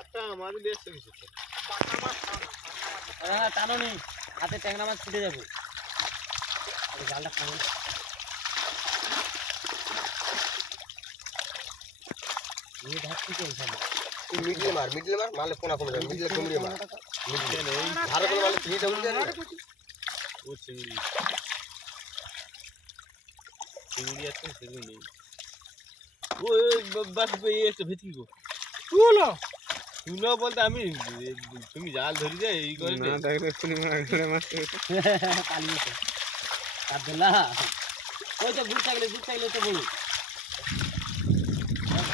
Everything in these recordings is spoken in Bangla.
বাটা আমাদের দেশ থেকে এসেছে। বাটা মাছ হ্যাঁ টানো নি হাতে ট্যাংরা মাছ ছুটে যাবে জালটা খাবো এই ধাক্কি চলছে না মিডলে মার মালে কোনা কমে যাবে মিডলে কমে মার মিডলে এই ধারে কোন মালে ফ্রি ডাউন যায় না ও চিংড়ি চিংড়ি আছে সেগুলো নেই ও বাস এই এসে ভেতকি গো তুলো তুলো বলতে আমি তুমি জাল ধরি যায় এই করে না দেখলে শুনি মাছ পালিয়েছে আব্দুল্লাহ ওই তো বুঝ থাকলে তো বলো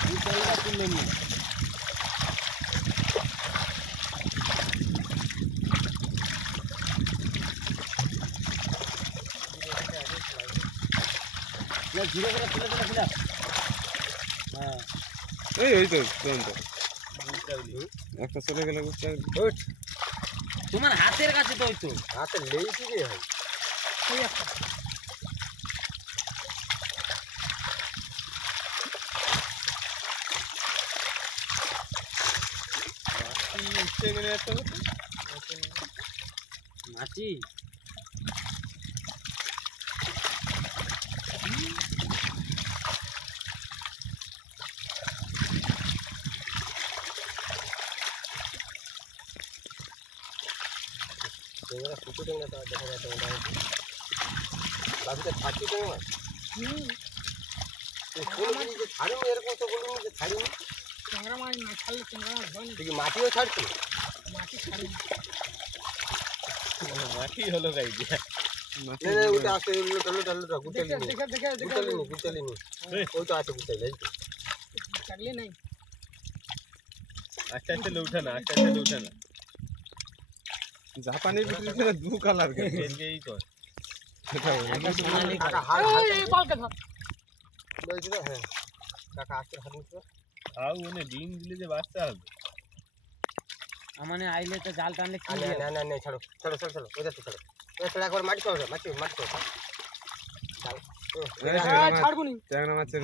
বুঝ থাকলে তুললেন না ধীরে করে তুলে দিলে হ্যাঁ এই তো একটা চলে গেলে তোমার হাতের কাছে তো ওই তো হাতে লেইছি রে ভাই ওই একটা মাছি টেংরা ফুটো টেংরা তা দেখা যাচ্ছে মোটামুটি বাকিটা থাকি টেংরা কোন জিনিস যে ছাড়িনি এরকম তো বলুন যে ছাড়িনি ট্যাংরা মাছ না ছাড়লে ট্যাংরা মাছ হয় না ঠিক মাটিও ছাড়ছি মাটি ছাড়ি মাটি হলো গাই দিয়া না ওটা আছে লোটা গুটালি নি ওই তো আছে গুটালি এই তো ছাড়লে নাই আস্তে আস্তে উঠে না জাপানি বিক্রি দু কালার এই কর একটা সোনালি কাকা হাল বলকে ধর লইছিল হ্যাঁ কাকা আজকে হাত নিছিল খাও ওনে ডিম দিলে যে বাচ্চা হবে আমানে আইলে তো জাল টানলে কি না ছাড়ো ওটা তো ছাড়ো এটা একবার মাটি করো মাটি করো ছাড়বো নি ট্যাংরা মাছের